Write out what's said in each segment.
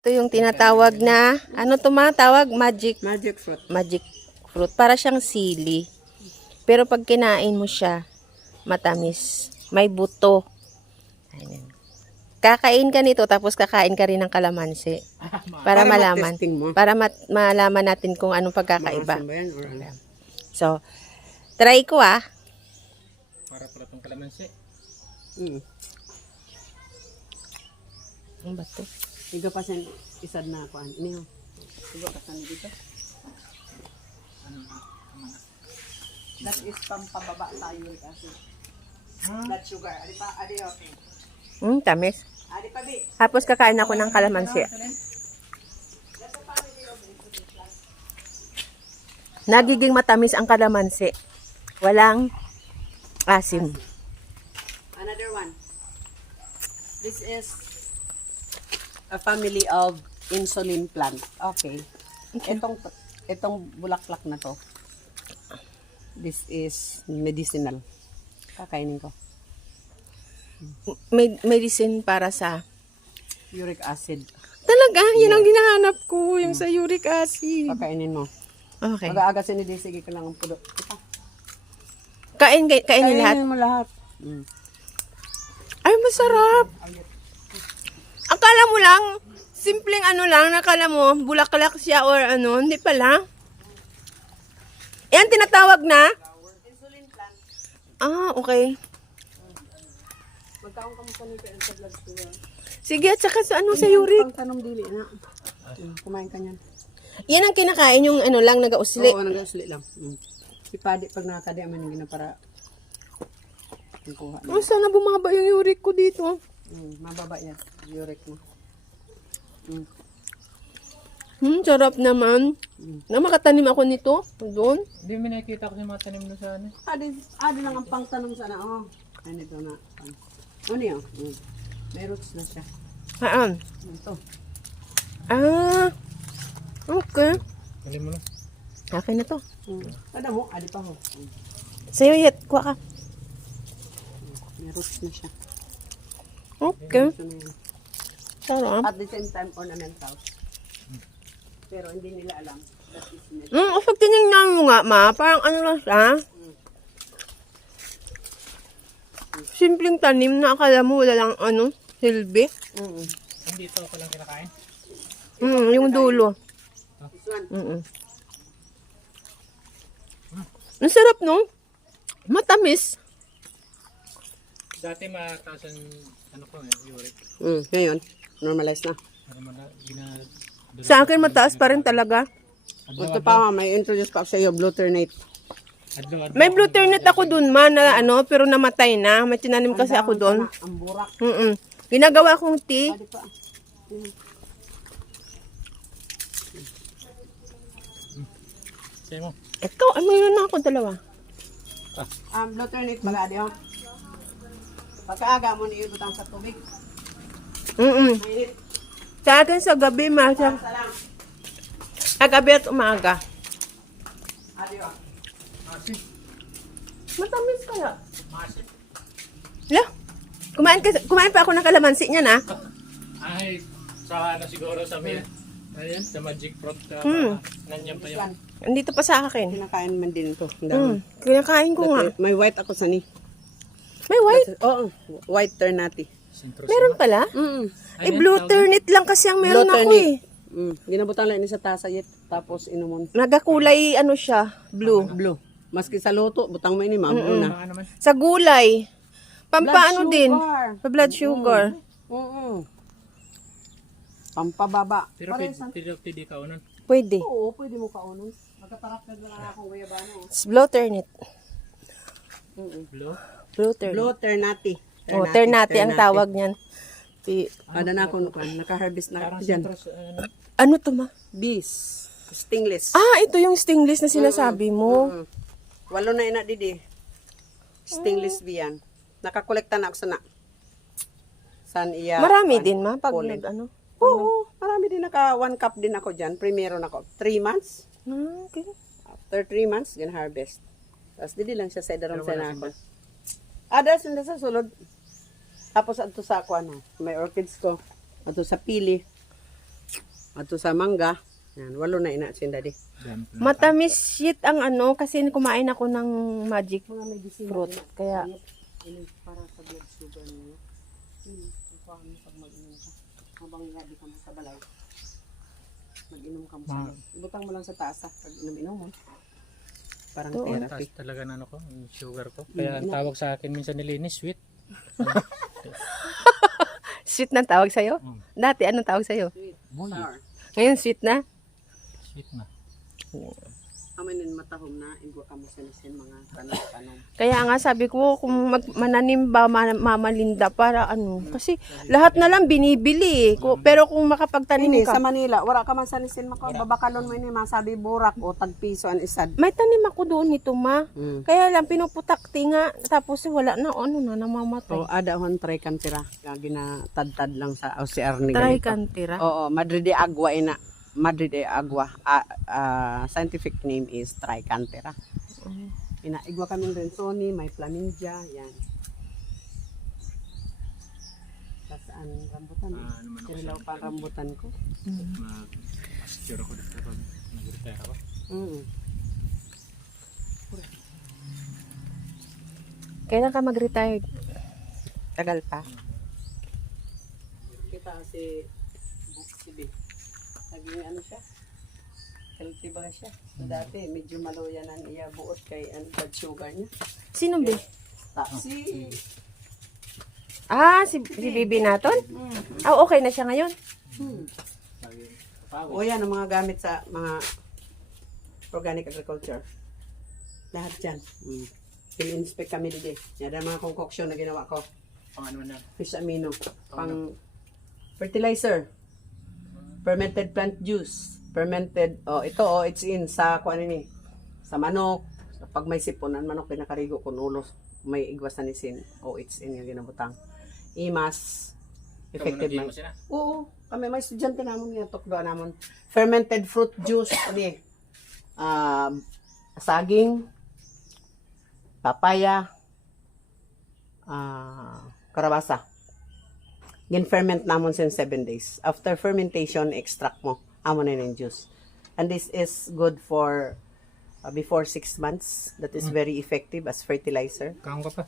Ito yung tinatawag na, ano to tawag? Magic fruit. magic fruit. Para siyang sili. Pero pag kinain mo siya, matamis. May buto. Ayan. Kakain ka nito, tapos kakain ka rin ng kalamansi. Para malaman. matesting mo. Para malaman natin kung anong pagkakaiba. Maasim ba yan or ano? So, try ko Para pala itong kalamansi. Ano ba to? Iga pa sen isad na ako. Ano yun? Iga pa sen dito. That is pampababa tayo kasi. That sugar. Adi pa, adi okay. Tamis. Adi pa bi. Tapos kakain ako ng kalamansi. Nagiging matamis ang kalamansi. Walang asim. Another one. This is a family of insulin plant. Okay. Itong bulaklak na to. This is medicinal. Kakainin ko. May medicine para sa... Uric acid. Talaga, yan ang hinahanap ko, yung sa uric acid. Kakainin mo. Okay. Mag-aaga sige ko lang ang pulo. Ito. Kainin lahat. Kainin mo lahat. Ay, masarap. Akala mo lang, simpleng ano lang, nakala mo, bulaklak siya or ano, hindi pala. Yan, tinatawag na? Insulin plant. Okay. Magkaon ka mo sa nito sa blood sugar. Sige, at saka sa ano, sa uric. Pangtanom dili na. Kumain ka niyan. Yan ang kinakain yung ano lang, nag-usli. Oo, nag-usli lang. Si Padi, pag nakakadi, man yung para kuha na. Sana bumaba yung uric ko dito. Mababa yan. Uric mo. Sarap naman. Na makatanim ako nito. Doon. Hindi mo nakikita ko yung mga tanim na sa ano. Adi lang ang pangtanong sana. Ano ito na. Ano yun? May roots na siya. Haan? Ito. Okay. Galing mo na. Akin na to. Kada mo, adi pa ho. Sa'yo, Yet. Kuha ka. May roots na siya. Okay. So, may- Sarap. At the same time, ornamental. Pero hindi nila alam. That is net. Kapag tinignan mo nga, parang ano lang siya. Simpleng tanim na akala mo wala lang silbi. Hindi ito ko lang kinakain. Yung dulo. This one. Ang sarap, no? Matamis. Dati mataas ang ano ko uric. Ngayon, normalize na. Para Sa akin, mataas pa rin talaga. Ito pa, may introduce pa sa iyo, Bluternate. May blue turnip ako dun, na pero namatay na. May tinanim kasi ako dun. Ang burak. Ginagawa kong tea. Adi pa. Sa'yo mo. Ikaw, mayroon na ako dalawa. Bluternate baga, adi ho. Pagkaaga mo niibutang sa tubig. Mainit. Sa akin sa gabi, Sa lang. gabi at umaga. Adi ho. Matamis kaya. La, kumain pa ako ng kalamansi niya na. Ay, sa ano siguro sa may, ayan, sa magic fruit. Nandiyan pa yung... Andito pa sa akin. Kinakain man din ito. Ang dami. Kinakain ko nga. May white ako sa ni. May white. Oo, white ternati. Meron pala? Eh, blue turnip lang kasi ang meron ako eh. Ginabutan lang ini sa tasa yet, tapos inumon. Nagakulay siya, blue. Blue. Maski sa luto, butang mo ini, mabulo na. Ano naman? Sa gulay. Pampaano Blood din. sugar. Pa blood sugar. Pampababa. Pero pwede ka unan. Pwede. Oo, pwede mo kaunon. Magkatarap na lang akong guyabano. It's blue turnip. Blue? Blue turnip. Blue ternati. Ternati ang tawag niyan. Ada na ako naka-harvest na Parang ako dyan. citrus, ano? Ano to Bees. Stingless. Ito yung stingless na sinasabi mo. Walo na ina didi. Stingless biyan. Nakakolekta na ako sana. San iya? Marami din pag pollen. Oo. Marami din 1 cup din ako dyan. Primero na ako. 3 months. Okay. After 3 months, gina-harvest. Tapos didi lang siya sa idaron sa ako. Ada sunda sa sulod. Tapos ato sa ako may orchids ko. Ato sa pili. Ato sa mangga, yan, 8 na ina sinda di. Dami ko na. Matamis shit ang ano kasi kumain ako ng magic fruit. Kaya Para sa blood sugar niyo. Pag mag-inom ka. Habang gabi ka mo sa balay. Mag-inom ka mo sa balay. Ibutang mo lang sa taas pag inom-inom mo. Parang Ito, therapy. Taas talaga na ano ko, yung sugar ko. Kaya ang tawag sa akin minsan nila ni sweet. sweet na tawag sa'yo? Mm. Dati anong tawag sa'yo? Sour. Ngayon sweet na? Sweet na. Amin din matahom na. Igwa ka mo sa nisin mga tanong-tanong. Kaya nga sabi ko kung mananim ba mamalinda para ano. Kasi lahat na lang binibili. Pero kung makapagtanim Ini ka. sa Manila, wala ka man sa nisin mako. Babakalon mo ini masabi burak o tagpiso an isad. May tanim ako doon nito ma. Mm. Kaya lang pinuputakti nga. Tapos wala na ano na namamatay. So, ada hon try kan tira. Ginatad-tad lang sa OCR ni Try ganito. kantira. Oo, Madrid de Agua ina. Madrid de Agua. Scientific name is Tricanthera. Ina, igwa kami rin Sony, may Flamingia, yan. Saan rambutan? Ano man ako Sinilaw pa ang rambutan ko. Mag-secure ako dito pag nag-retire ako. Kailan ka mag-retire? Tagal pa. Kita si Buksibi. Naging ano siya? Healthy ba siya? So, dati, medyo maluya na iya buot kay ang blood sugar niya. Sino ba? Si Si Bibi naton? Ah, okay na siya ngayon. Lagi kapawid. O yan, ang mga gamit sa mga organic agriculture. Lahat yan. Pin-inspect kami dito. Yan ang mga concoction na ginawa ko. Pang ano na. Fish amino. Pang fertilizer. Fermented plant juice. Fermented, it's in sa kung ano ni. Sa manok. Pag may sipon, ang manok pinakarigo kung ulos. May igwas na nisin. It's in yung ginabutang. Imas. Effective Ikaw mo man. sila. Oo, kami may estudyante namin nga tukdo namon. Fermented fruit juice ani. Saging, papaya, karabasa. Gin-ferment namon since 7 days. After fermentation, extract mo. Amo na yung juice. And this is good for before 6 months. That is very effective as fertilizer. Kaon ka pa.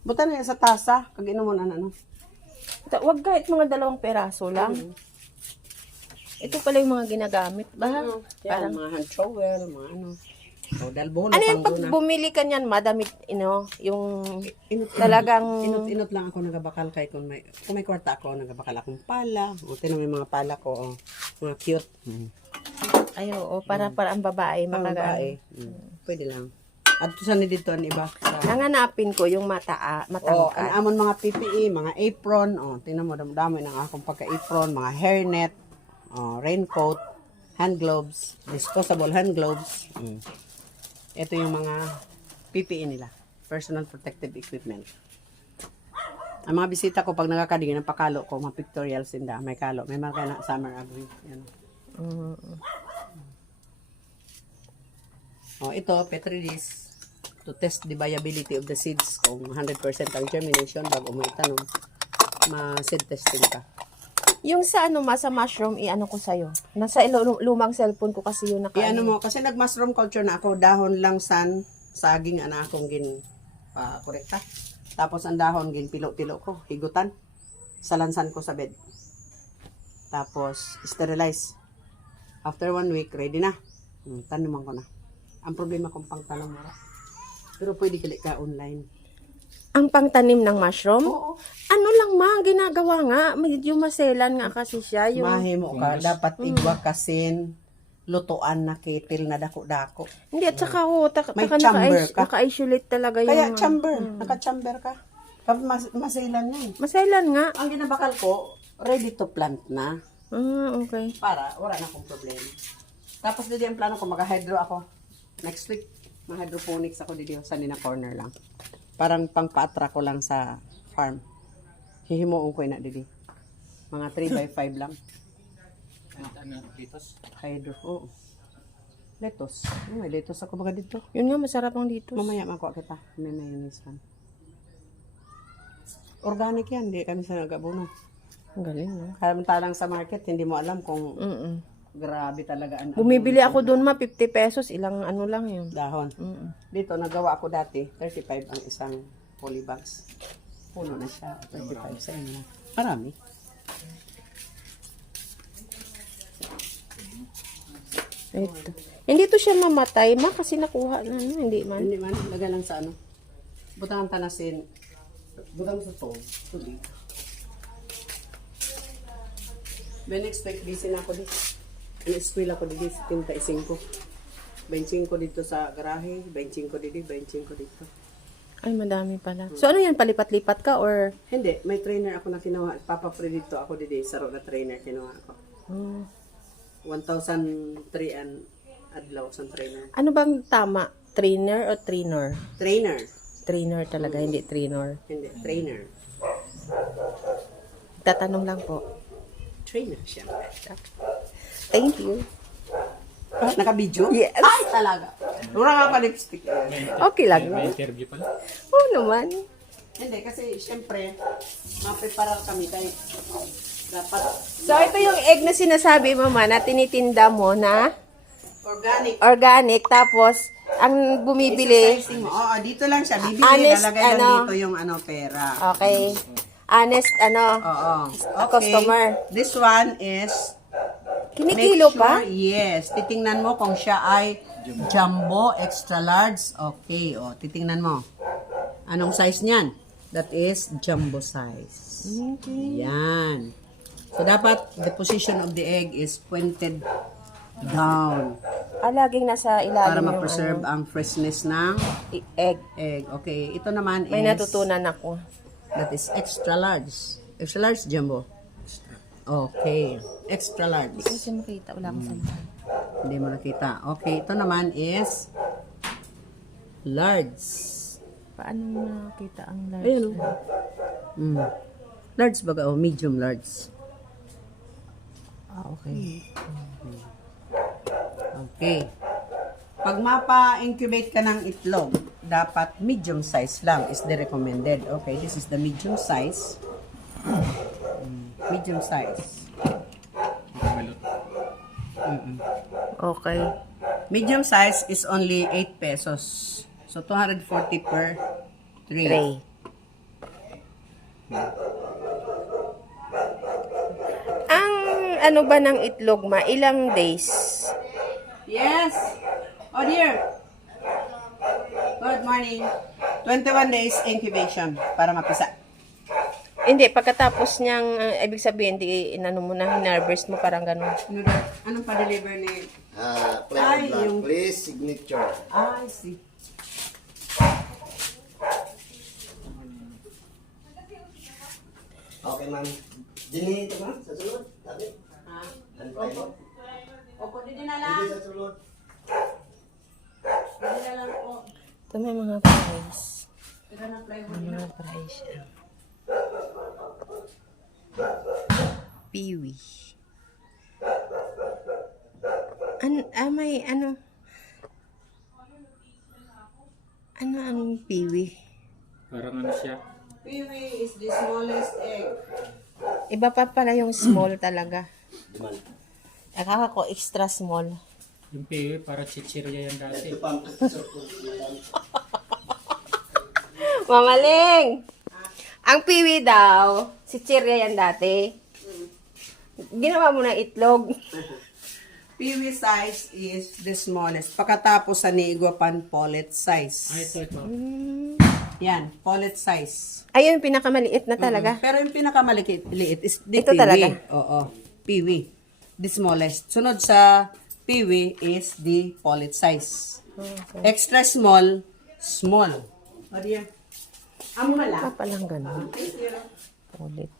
Buta na yan sa tasa. Kag inom mo na ano. Wag kahit mga 2 peraso lang. Ito pala yung mga ginagamit ba? Parang mga hand trowel, mga ano. O, dalbono, Ano yung pag pangduna. bumili ka niyan, madamit, yung Inot, talagang... inot lang ako nagabakal kay kung may kwarta ako, nagabakal akong pala. O, tinan mo yung mga pala ko, mga cute. Ay, oo, para ang babae, Mga babae. Pwede lang. At sa ni dito ang iba. Nanganapin ko yung O, matangkad. ang amon mga PPE, mga apron. O, tinan mo, dami ng akong pagka-apron, mga hairnet, raincoat, hand gloves, disposable hand gloves. Ito yung mga PPE nila. Personal protective equipment. Ang mga bisita ko, pag nakakadigin ng pakalo ko, mga pictorials sinda, may kalo, may mga na summer agri. Yan. Ito, Petri dish, to test the viability of the seeds. Kung 100% ang germination, bago mo itanong, ma-seed testing ka. Yung sa sa mushroom, i-ano ko sa'yo. Nasa lumang cellphone ko kasi yun Ano mo, kasi nag-mushroom culture na ako, dahon lang saging ana akong korekta. Tapos ang dahon gin pilo-pilo ko, higutan. Salansan ko sa bed. Tapos sterilize. After 1 week, ready na. Taniman ko na. Ang problema kong pangtanong mo. Pero pwede kali ka online. Ang pangtanim ng mushroom? Oo. Ano lang ginagawa nga. Medyo maselan nga kasi siya. Yung... Mahimo ka, dapat igwa kasin, lutuan na ketil na dako-dako. Hindi, at saka May chamber ka. naka-isolate talaga yung... Kaya chamber, naka-chamber ka. Kapag masilan yan. Maselan nga. Ang ginabakal ko, ready to plant na. Okay. Para wala na akong problema. Tapos dito ang plano ko, mag-hydro ako. Next week, mag-hydroponics ako dito sa Nina Corner lang. Parang pang-paatra ko lang sa farm. Hihimuon ko na dito. Mga 3x5 lang. Ano, litos? Hydro, oo. Lettuce. May lettuce ako baga dito. Yun nga, masarap ang dito. Mamaya makuha kita. May mayonnaise man. Organic yan, di kami sa nagabuno. Ang galing, no? Kamantalang sa market, hindi mo alam kung Mm-mm. grabe talaga ang Bumibili ako doon 50 pesos, ilang ano lang yun. dahon. Mm-mm. Dito, nagawa ako dati, 35 ang isang polybags. Puno na siya, 35 sa inyo. Marami. Ito. Hindi to siya mamatay, ma, kasi nakuha na, ano, hindi man. Hindi man, lagay lang sa ano. Butang tanasin. Butang sa tubig. By next week, busy na ako dito. In-school ako dito sa 35. 25 dito sa garahe, 25 dito, 25 dito. Ay, madami pala. So, ano yan, palipat-lipat ka, or? Hindi, may trainer ako na kinuha. Papa-pre dito ako dito, saro na trainer kinuha ako. Hmm. 1,003 and adlaw sa trainer. Ano bang tama? Trainer o trainer? Trainer. Trainer talaga, hindi trainer. Hindi, trainer. Tatanong lang po. Trainer siya. Thank you. Naka-video? Yes. Ay, talaga. Mura nga pa lipstick. Okay lang. May interview pala. Oo naman. Hindi, kasi syempre, mapreparar kami kay dapat So, ito yung egg na sinasabi, mama, na tinitinda mo na organic. organic. Tapos, ang bumibili, Sizing mo. Oo, dito lang siya. Bibili, Honest, lalagay lang ano? dito yung pera. okay, honest, Oo. Okay. customer. This one is Kinikilo pa? Yes. Titingnan mo kung siya ay jumbo, extra large. Okay, titingnan mo. Anong size niyan? That is jumbo size. Okay. Yan. So, dapat the position of the egg is pointed down Laging nasa para ilalim yung ma-preserve ang freshness ng egg. egg. Okay, ito naman May is natutunan ako. that is extra large. Extra large jumbo. Okay, extra large. Hindi kasi makita. Wala akong salita. Hindi mo nakita. Okay, ito naman is large. Paano makita ang large? Ayan o. Large baga o medium large. Okay. Okay. Pag mapa-incubate ka ng itlog, dapat medium size lang is the recommended. Okay, this is the medium size. Medium size. Balot. Okay. Medium size is only 8 pesos. So, 240 per tray. Tray. Ang ano ba ng itlog, ma? Ilang days? Yes. Oh dear. Good morning. 21 days incubation para mapisa. Hindi, pagkatapos niyang, ibig sabihin, di, inano mo na, hinarvest mo, parang ganun. Anong pa-deliver ni... Ay, Flavor Blanc, yung- please, signature. I see. Okay, ma'am. Dinito, ma'am, sa sulod. Dati. Ha? Antay mo. Opo, di na lang. Dito sa sulod. Di na lang po. Ito may mga price. Ito na flavor. May mga price siya. Piwi. May ano? Ano ang piwi? Parang ano siya. Piwi is the smallest egg. Iba pa pala yung small talaga. Duman. Akala ko extra small. Yung piwi, para chichirya yan dati. Ito pa ang professor ko. Mamaling! Ang piwi daw, si Chirya yan dati. Ginawa mo na itlog. Piwi size is the smallest. Pagkatapos sa niiguapan, pollet size. Ito. Yan, pollet size. Ayun, pinakamaliit na talaga. Pero yung pinakamaliit is the Ito piwi. talaga? Oo, piwi. The smallest. Sunod sa piwi is the pollet size. Extra small, small. O diyan. Amo na lang. Papalang ganun. Ulit.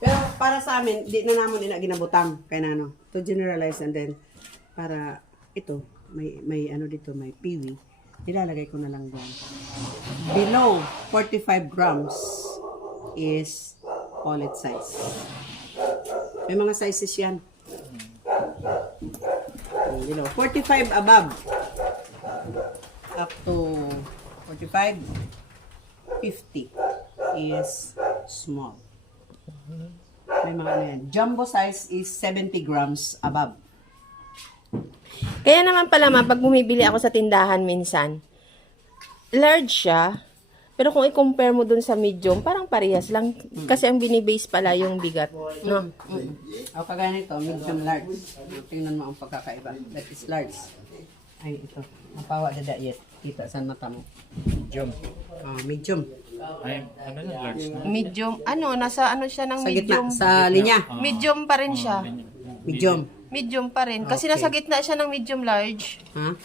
Pero para sa amin, di na namon ina ginabutang kay nano. To generalize and then para ito may ano dito, may piwi. Ilalagay ko na lang doon. Below 45 grams is pollet size. May mga sizes yan. Below 45 above up to 45 50 is small. May mga ano yan. Jumbo size is 70 grams above. Kaya naman pala ma, pag bumibili ako sa tindahan minsan, large siya, pero kung i-compare mo dun sa medium, parang parehas lang. Kasi ang binibase pala yung bigat. No? O kagaya nito, medium large. Tingnan mo ang pagkakaiba. That is large. Ay, ito. Mapawa na diet. Kita saan mata mo. Medium. Medium. Ay, ano na, large na. Medium, nasa ano siya ng Sa gitna, medium. sa linya. Medium pa rin siya. Medium. Medium pa rin. Kasi nasa gitna siya ng medium large. Ha?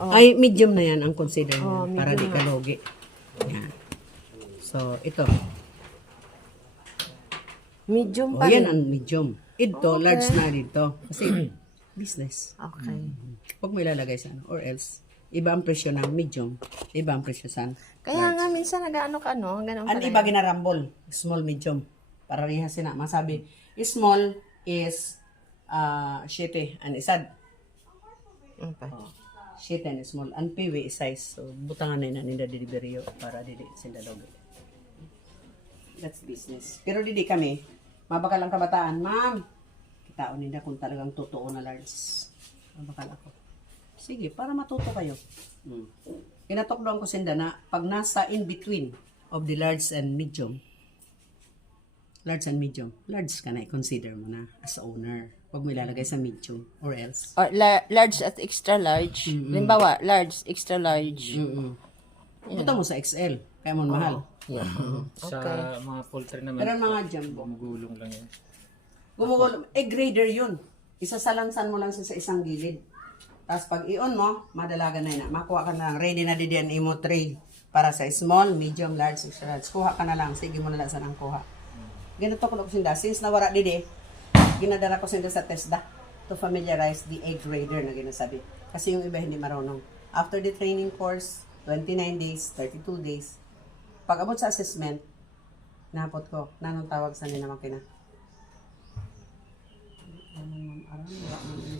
Ay, medium na yan ang consider mo. Oh, Para di medium ka logi. Yan. So, ito. Medium O, pa yan rin. ang medium. Ito, large na dito. Kasi, business. Okay. Huwag mo ilalagay sa ano. Or else, iba ang presyo ng medium. Iba ang presyo sa Kaya nga minsan nag-ano ka, no? Ganun Ang pala. iba ginarambol. Small, medium. Para rihasin na. Masabi, small is 7 and isad. Okay. Shit and small. Ang piwi is size. So, butangan na nila delivery para dili sindalog. That's business. Pero didi kami, mabakal ang kabataan. Ma'am, kitaon nila kung talagang totoo na large. Mabakal ako. Sige, para matuto kayo. Kinatokdoan ko sinda na pag nasa in between of the large and medium, large ka na i-consider mo na as a owner. Huwag mo ilalagay sa medium or else. Or large at extra large. Limbawa, large, extra large. Punta mo sa XL. Kaya mo mahal. Sa mga poultry naman, Pero mga jumbo, gumugulong lang yan. gumugol, grader yun. Isasalansan mo lang siya sa isang gilid. Tapos pag i-on mo, madalaga na yun. Makuha ka na lang. Ready na din yan imo tray. Para sa small, medium, large, extra large. Kuha ka na lang. Sige mo na lang sa nang kuha. Ganito ko lang sinda. Since nawara didi, ginadala ko sinda sa TESDA to familiarize the egg grader na ginasabi. Kasi yung iba hindi marunong. After the training course, 29 days, 32 days, pag abot sa assessment, napot ko, nanong tawag sa nila makina.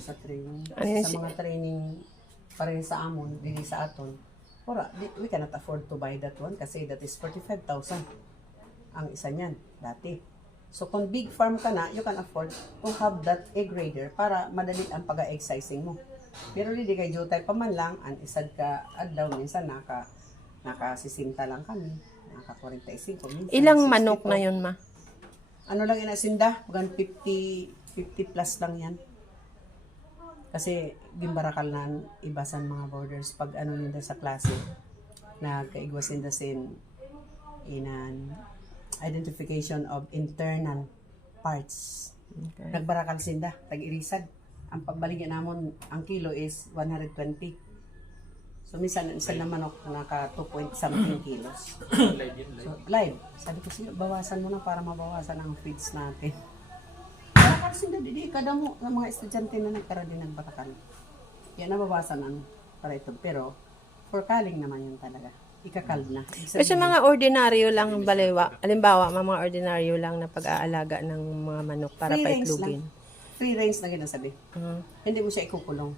Sa training. Kasi sa mga training, pareho sa amon, dili sa aton, we cannot afford to buy that one kasi that is 45,000 ang isa niyan, dati. So, kung big farm ka na, you can afford to have that egg grader para madali ang pag-egg sizing mo. Pero hindi kay Jutay pa man lang, ang isad ka adlaw, minsan nakasisinta lang kami, naka 45, minsan Ilang 60 manok po. na yun, ma? Ano lang inasinda? Hanggang 50 plus lang yan. Kasi gimbarakal na ibasan mga borders pag ano nila sa klase nagkaigwasin da sin inan identification of internal parts. Okay. Nagbarakal sinda, tag-irisad. Ang pagbaligyan namon, ang kilo is 120. So, minsan na manok naka 2 point something kilos. So, live. Sabi ko siya, bawasan mo na para mabawasan ang feeds natin. Barakal sinda, didi kada mo ng mga estudyante na nagkaroon din ng barakal. Yan nabawasan ang para ito. Pero, for calling naman yun talaga. Ikakal na. Pero sa mga ordinaryo lang balewa, halimbawa, mga ordinaryo lang na pag-aalaga ng mga manok para Free range paitlugin. Free range na ginasabi. Uh-huh. Hindi mo siya ikukulong.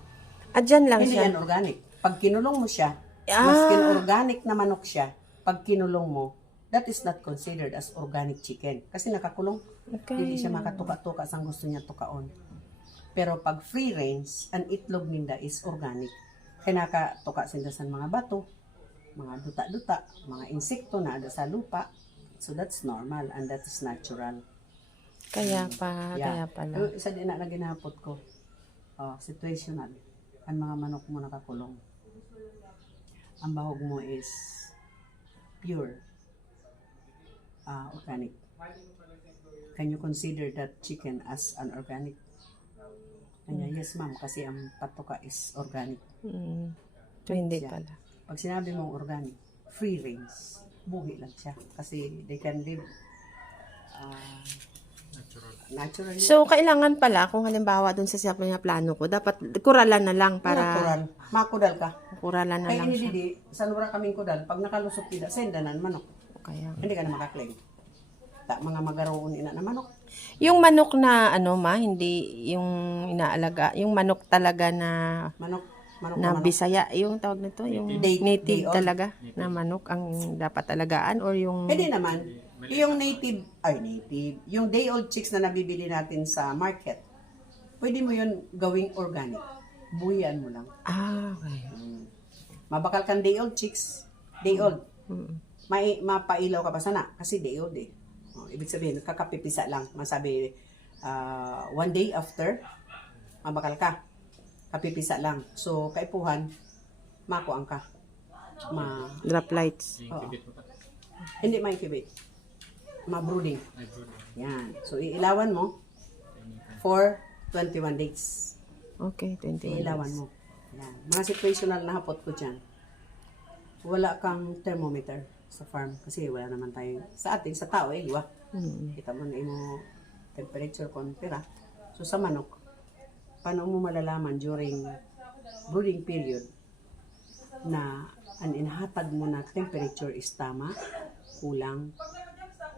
At dyan lang Hindi siya. yan organic. Pag kinulong mo siya, maskin organic na manok siya, pag kinulong mo, that is not considered as organic chicken. Kasi nakakulong. Okay. Hindi siya makatuka-tuka sa gusto niya tukaon. Pero pag free range, ang itlog ninda is organic. Kaya nakatuka sila sa mga bato, mga duta-duta, mga insekto na ada sa lupa. So that's normal and that is natural. Kaya pala. Pero isa din na ginahapot ko. Situational. Ang mga manok mo nakakulong. Ang bahog mo is pure. Organic. Can you consider that chicken as an organic? Kanya, yes ma'am, kasi ang patoka is organic. So, hindi Siya. pala. Pag sinabi mong organic, free range, buhi lang siya. Kasi they can live naturally. So, kailangan pala, kung halimbawa dun sa siya plano ko, dapat kuralan na lang para Natural. Makudal ka. kuralan na Kaya lang siya. hindi, sa nura kaming kudal, pag nakalusok tila, sendanan manok. Kaya. Hindi ka na makaklaim. Mga magaroon ina na manok. Yung manok na, hindi yung inaalaga, yung manok talaga na Manok na Bisaya, yung tawag nito, yung Day native old. talaga na manok ang dapat alagaan or yung Hindi naman. Yung yung day-old chicks na nabibili natin sa market, pwede mo yun gawing organic. Buhian mo lang. Ah, okay. Mabakal kang day-old chicks. Day-old. Mm. Mapailaw ka pa sana kasi day-old eh. Ibig sabihin, kakapipisa lang. Masabi, 1 day after, mabakal ka. Kapipisa lang. So, kaipuhan, makuang ka. Drop lights. Incubate mo pa. Hindi ma-incubate. Ma-brooding. Ay, bro. Yan. So, iilawan mo for 21 days. Okay, 21 Iilawan days. mo. Yan. Mga situational na hapot ko dyan. Wala kang thermometer sa farm kasi wala naman tayo sa atin, sa tao, iwa. Mm. Kita mo na imo temperature kung pera. So, sa manok, paano mo malalaman during brooding period na ang inahatag mo na temperature is tama, kulang,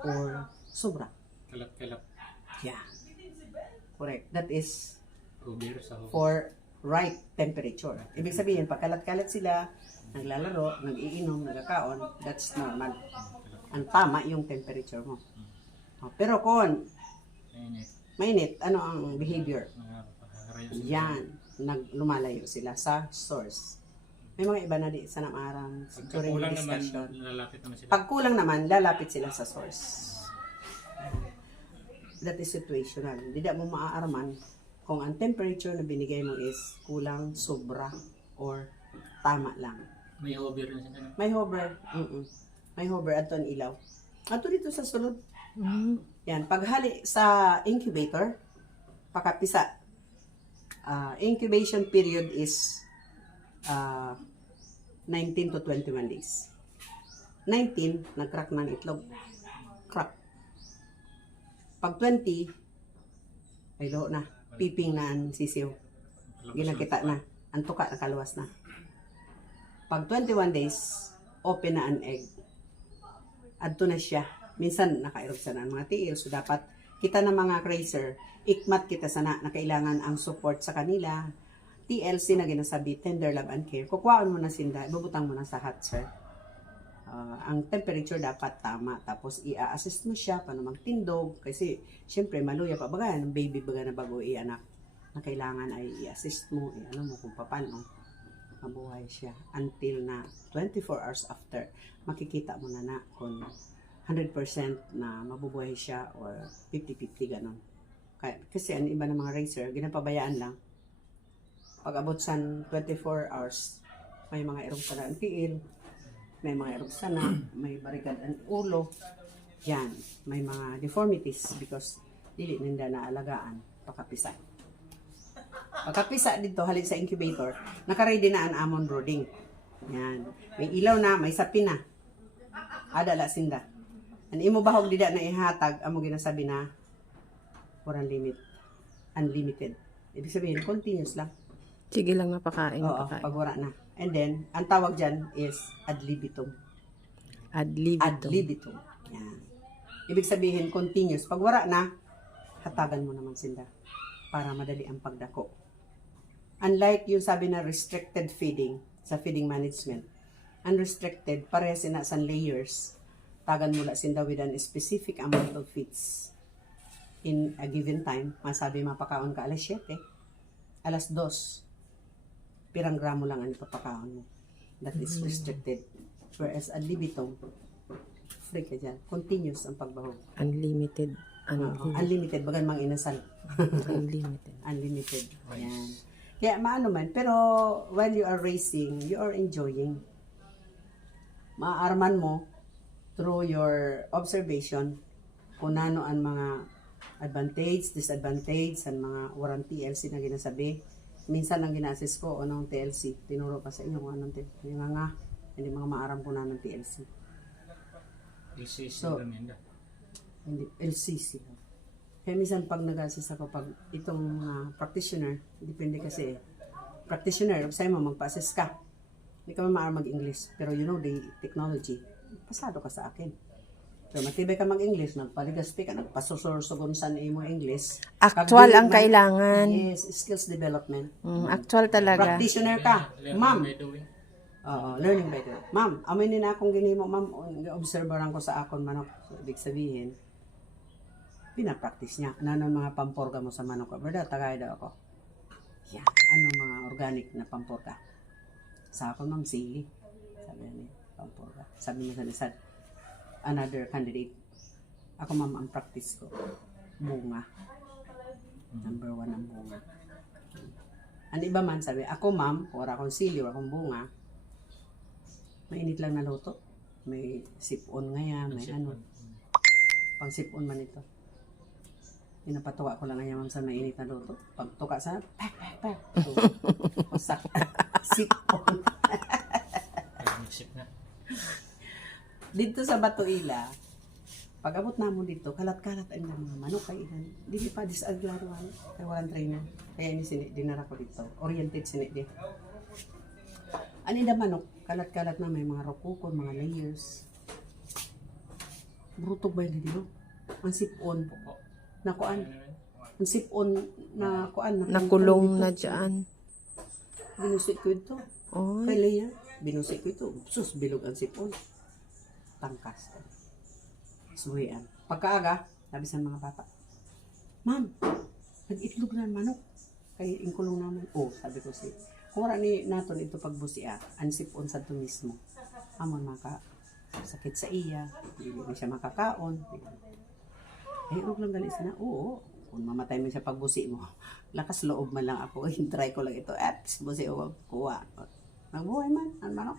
or sobra? Kalap-kalap. Yeah. Correct. That is Uber sa home. for right temperature. Ibig sabihin, pagkalat-kalat sila, naglalaro, nag-iinom, nagkakaon, that's normal. Ang tama yung temperature mo. Pero kung Mainit. mainit, ano ang behavior? Nakakarayo sila. Yan, lumalayo sila sa source. May mga iba na di sa namarang Pagka during kulang naman, discussion. lalapit naman sila. Pag kulang naman, lalapit sila sa source. That is situational. Hindi mo maaarman kung ang temperature na binigay mo is kulang, sobra, or tama lang. May hover na sila. May hover. May hover ato ang ilaw. Ato dito sa sulod. Mm. Yan. Paghali sa incubator, pakapisa. Incubation period is 19 to 21 days. 19, nag-crack ng itlog. Crack. Pag 20, ay lo na. Piping na ang sisiw. Ginakita na. Ang tuka nakaluwas na. Pag 21 days, open na ang egg. Adto na siya. Minsan, naka-erupsa na ang mga tiil. So, dapat kita na mga crazer, ikmat kita sana na kailangan ang support sa kanila. TLC na ginasabi, tender love and care. Kukuhaan mo na sinda, ibubutang mo na sa hot, sir. Ang temperature dapat tama. Tapos, i-assist mo siya paano magtindog. Kasi, syempre, maluya pa. Baga, ng baby baga na bago i-anak na kailangan ay i-assist mo. Ano mo kung paano mabuhay siya. Until na 24 hours after, makikita mo na kung 100% na mabubuhay siya or 50-50 ganon. Kasi ang iba ng mga racer, ginapabayaan lang. Pag abot sa 24 hours, may mga erupsa na ang tiil, may mga erupsa na, may barikad ang ulo. Yan, may mga deformities because dili ninda na alagaan, pakapisa. Pagkapisa dito, halin sa incubator, nakaready na ang amon brooding. Yan, may ilaw na, may sapi na. Adala sinda. Ang imo bahog dida na ihatag, amo ginasabi na walang limit, unlimited. Ibig sabihin, continuous lang. Sige lang napakain. Oo, pag wala na. And then, ang tawag dyan is ad libitum. Ad libitum. Ad libitum. Yan. Ibig sabihin, continuous. Pag wala na, hatagan mo naman sila para madali ang pagdako. Unlike yung sabi na restricted feeding sa feeding management, unrestricted, parehas na sa layers, tagan mo na sinda with an specific amount of feeds. In a given time, masabi mapakaon ka alas 7, alas 2, pirang gramo lang ang ipapakaon mo. That is restricted. Whereas ad libitum, free ka dyan. Continuous ang pagbahog. Unlimited. Unlimited. Bagan mang inasal. Unlimited. Unlimited. Ayan. Kaya maano man. Pero while you are racing, you are enjoying. Maaarman mo through your observation kung ano ang mga advantage, disadvantage, ang mga warranty TLC na ginasabi. Minsan ang gina-assist ko, anong TLC, tinuro pa sa inyo kung anong TLC. Hindi mga maaram po na ng TLC. So, hindi, LCC. Kaya minsan pag nag-assist ako, pag itong practitioner, depende kasi, practitioner, sa'yo mo, magpa-assist ka. Hindi ka maaram mag-English, pero you know the technology, pasado ka sa akin. Pero matibay ka mag-English, nagpaligaspi ka, nagpasusursugon sa mo English. Actual ang kailangan. Yes, skills development. Actual talaga. Practitioner ka, ma'am. Oo, learning by doing. Ma'am, amin na akong ginimo, ma'am. Observeran ko sa akon manok. So, ibig sabihin, pinapractice niya. Ano mga pamporga mo sa manok ko? Brother, tagay daw ako. Yan. Anong mga organic na pamporga? Sa akon, ma'am, sili. Sabi niya, pamporga. Sabi mo sa lisad, another candidate. Ako, ma'am, ang practice ko, bunga. Number 1 ang bunga. Ang iba man, sabi, ako, ma'am, wala akong sili, wala akong bunga, mainit lang na luto. May sip-on nga may ano. Pang sip-on man ito. Pinapatuwa ko lang nga ma'am sa mainit na luto. Pag tuka sa, pak. So, pasak. Sip-on. Nag-sip na. Dito sa Batuila, pag abot na mo dito, kalat-kalat ang mga manok kay ilan. Dili pa disaglaro kay walang trainer. Kaya ini dinara ko dito. Oriented sini di. Ani da manok, kalat-kalat na may mga rokukon, mga layers. Brutog ba yun dito? Ang sip-on. Nakuan. Ang sip-on na kuan. Nakulong na dyan. Binusik ko ito. Oy. Kay Leia, binusik ko ito. Sus, bilog ang sip-on. Tangkas. Suwian. Pagkaaga, sabi sa mga bata, Ma'am, nag-itlog na ang manok. Kaya inkulong naman. Oh, sabi ko kung wala ni naton ito pagbusia, ang sip-on sa ito mismo. Amon maka sakit sa iya, hindi siya makakaon. Eh, huwag lang gali sana. Oo, kung mamatay mo siya pagbusi mo, lakas loob man lang ako. Try ko lang ito. Busi o kuha. Nagbuhay man, ang manok.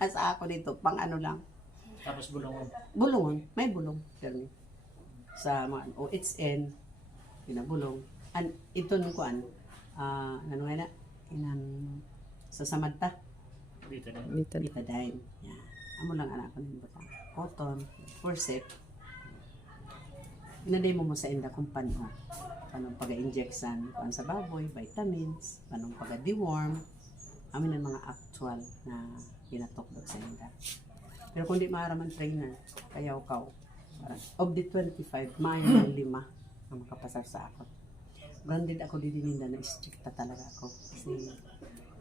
Asa ako dito, pang ano lang. Tapos bulungan. Bulungon, may bulong. Pero sa mga OHN, pinabulong. And ito nung kuan, ano nga na, sa samadta, Dito na. betadine. Yan. Amo lang anak ko ng bata. Cotton, forceps. Inaday mo sa inda kung paano. Paano pag-injectan, paano sa baboy, vitamins, paano pag-deworm. Amin ang mga actual na pinatokdok sa inda. Pero kung di maaraman trainer, kaya ukaw. Of the 25, may 5 ang makapasar sa ako. Branded ako di dininda na stricta talaga ako. Kasi,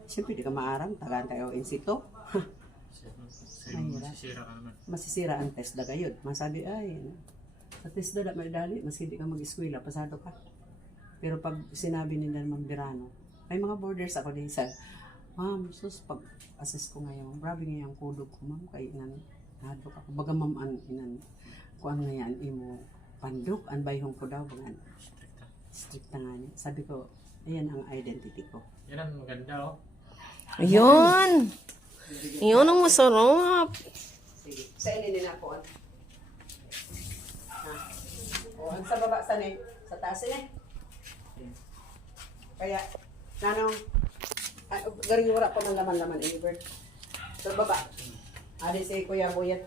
siyempre di ka maaram, tagaan kayo in situ. Mahirap. Masisira ka naman. Masisira ang test da gayud. Masabi ay, sa test da madali, mas hindi ka mag-eskwela, pasado ka. Pero pag sinabi nila Ma'am Birano, may mga borders ako din sa, Ma'am, sus, pag-assess ko ngayon, grabe nga yung kudog ko, Ma'am, kay inan, nadok ako. Baga Ma'am, inan, kuan nga yan, imo, pandok, anbayhong ko daw, bagan, strict na nga niya. Sabi ko, ayan ang identity ko. Yan ang maganda, oh. Ayun. Ayun ang masarap. Sige, sa ininin ako. O, ang sa baba, sa taas Kaya, nanong, garing wala pa ng laman-laman, Edward. Sa baba. Adi si Kuya Buyat.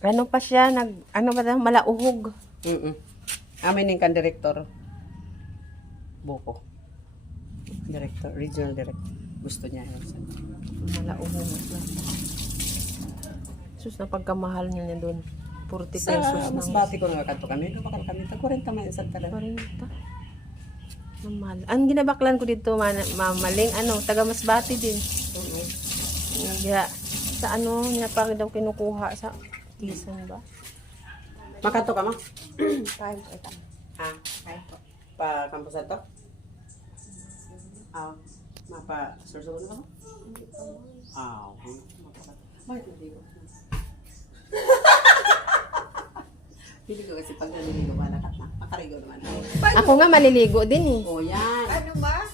Ano pa siya? Ano ba daw? Malauhog. Amin yung kan-director. Boko. Director, regional director. Gusto niya yun. Malauhog. Sus, napagkamahal niya niya doon. 40 Sa pesos mas lang. bati ko nga kanto kami. Bakal kami. Tag 40 man isang talaga. 40. Mahal. Ang ginabaklan ko dito, mamaling, taga Masbati din. Kaya, sa niya pa daw kinukuha sa Quezon ba? Makanto ka ma? Kaya ko ito. Ha? Pa kampusan to? Mapa sursugon ka mo? Bakit hindi ko? Hindi ko kasi pag naliligo, malakat na. Makarigo naman. Ako nga maliligo din eh. O yan. Ano ba?